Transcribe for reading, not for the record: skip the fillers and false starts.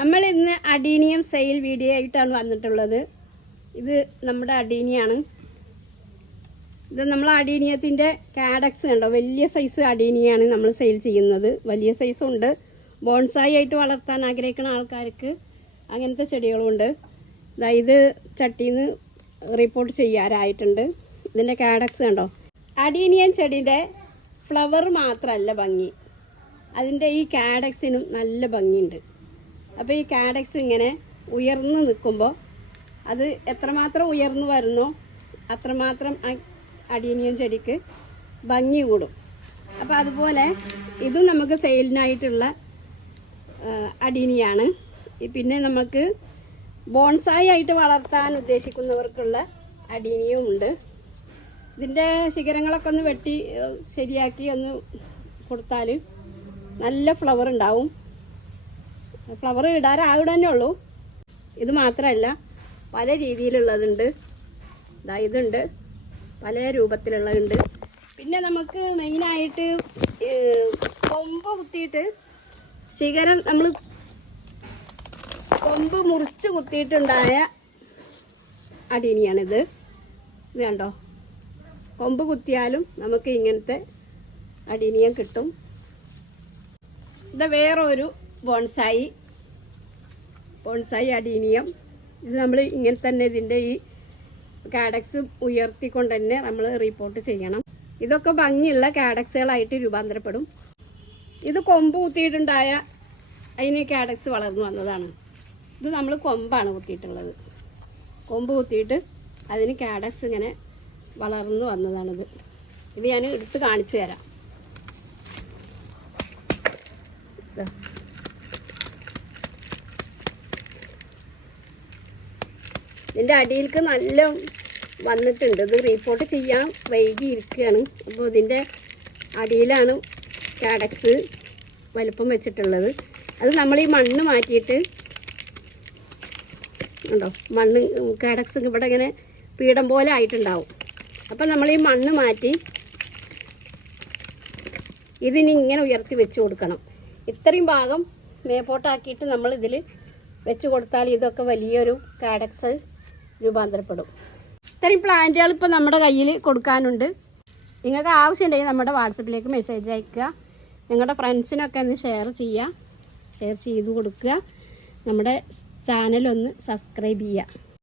നമ്മൾ ഇന്ന് adenium sale video ആയിട്ടാണ് വന്നിട്ടുള്ളത്. ഇത് നമ്മുടെ അഡീനിയാണ്. ഇത് നമ്മൾ അഡീനിയത്തിൻ്റെ കാഡക്സ് കണ്ടോ, വലിയ സൈസ് അഡീനിയാണ് നമ്മൾ സെയിൽ ചെയ്യുന്നത്. വലിയ സൈസും ഉണ്ട്. ബോൺസായി ആയിട്ട് വളർത്താൻ ആഗ്രഹിക്കുന്ന ആൾക്കാർക്ക് അങ്ങനത്തെ ചെടികളുമുണ്ട്. ഇത് ചട്ടിയിൽ നിന്ന് റിപ്പോർട്ട് ചെയ്യാറായിട്ടുണ്ട്. ഇതിൻ്റെ കാഡക്സ് കണ്ടോ. അഡീനിയൻ ചെടിയുടെ ഫ്ലവർ മാത്രമല്ല ഭംഗി, അതിൻ്റെ ഈ കാഡക്സിനും നല്ല ഭംഗിയുണ്ട്. അപ്പോൾ ഈ കാഡക്സ് ഇങ്ങനെ ഉയർന്നു നിൽക്കുമ്പോൾ അത് എത്രമാത്രം ഉയർന്നു വരുന്നോ അത്രമാത്രം അഡീനിയം ചെടിക്ക് ഭംഗി കൂടും. അപ്പോൾ അതുപോലെ ഇതും നമുക്ക് സെയിലിനായിട്ടുള്ള അഡീനിയാണ്. പിന്നെ നമുക്ക് ബോൺസായി ആയിട്ട് വളർത്താൻ ഉദ്ദേശിക്കുന്നവർക്കുള്ള അഡീനിയും ഉണ്ട്. ഇതിൻ്റെ ശിഖരങ്ങളൊക്കെ ഒന്ന് വെട്ടി ശരിയാക്കി ഒന്ന് കൊടുത്താൽ നല്ല ഫ്ലവർ ഉണ്ടാവും. ഫ്ലവർ ഇടാറാവിടെ തന്നെ ഉള്ളൂ. ഇത് മാത്രമല്ല, പല രീതിയിലുള്ളതുണ്ട്. ഇതുണ്ട്, പല രൂപത്തിലുള്ളതുണ്ട്. പിന്നെ നമുക്ക് മെയിനായിട്ട് കൊമ്പ് കുത്തിയിട്ട് ശിഖരം നമ്മൾ കൊമ്പ് മുറിച്ച് കുത്തിയിട്ടുണ്ടായ അഡീനിയാണിത്. വേണ്ടോ, കൊമ്പ് കുത്തിയാലും നമുക്ക് ഇങ്ങനത്തെ അഡീനിയം കിട്ടും. ഇത് വേറൊരു ബോൺസായി അഡീനിയം. ഇത് നമ്മൾ ഇങ്ങനെ തന്നെ ഇതിൻ്റെ ഈ കാഡക്സ് ഉയർത്തിക്കൊണ്ട് തന്നെ നമ്മൾ റിപ്പോർട്ട് ചെയ്യണം. ഇതൊക്കെ ഭംഗിയുള്ള കാഡക്സുകളായിട്ട് രൂപാന്തരപ്പെടും. ഇത് കൊമ്പ് കുത്തിയിട്ടുണ്ടായ അതിന് കാഡക്സ് വളർന്നു വന്നതാണ്. ഇത് നമ്മൾ കൊമ്പാണ് കുത്തിയിട്ടുള്ളത്. കൊമ്പ് കുത്തിയിട്ട് അതിന് കാഡക്സ് ഇങ്ങനെ വളർന്നു വന്നതാണിത്. ഇത് ഞാൻ എടുത്ത് കാണിച്ചു തരാം. ഇതിൻ്റെ അടിയിലേക്ക് നല്ല വന്നിട്ടുണ്ട്. ഇത് റിപ്പോർട്ട് ചെയ്യാൻ വൈകിയിരിക്കുകയാണ്. അപ്പോൾ ഇതിൻ്റെ അടിയിലാണ് കാഡക്സ് വലുപ്പം വെച്ചിട്ടുള്ളത്. അത് നമ്മൾ ഈ മണ്ണ് മാറ്റിയിട്ട് ഉണ്ടോ, മണ്ണ് കാഡക്സ് ഇവിടെ ഇങ്ങനെ പീഠം പോലെ ആയിട്ടുണ്ടാവും. അപ്പം നമ്മൾ ഈ മണ്ണ് മാറ്റി ഇതിനി ഇങ്ങനെ ഉയർത്തി വെച്ച് കൊടുക്കണം. ഇത്രയും ഭാഗം മേപ്പോട്ടാക്കിയിട്ട് നമ്മൾ ഇതിൽ വെച്ച് കൊടുത്താൽ ഇതൊക്കെ വലിയൊരു കാഡക്സ് രൂപാന്തരപ്പെടും. ഇത്രയും പ്ലാന്റുകൾ ഇപ്പോൾ നമ്മുടെ കയ്യിൽ കൊടുക്കാനുണ്ട്. നിങ്ങൾക്ക് ആവശ്യമുണ്ടെങ്കിൽ നമ്മുടെ വാട്സപ്പിലേക്ക് മെസ്സേജ് അയയ്ക്കുക. നിങ്ങളുടെ ഫ്രണ്ട്സിനൊക്കെ ഒന്ന് ഷെയർ ചെയ്ത് കൊടുക്കുക. നമ്മുടെ ചാനലൊന്ന് സബ്സ്ക്രൈബ് ചെയ്യുക.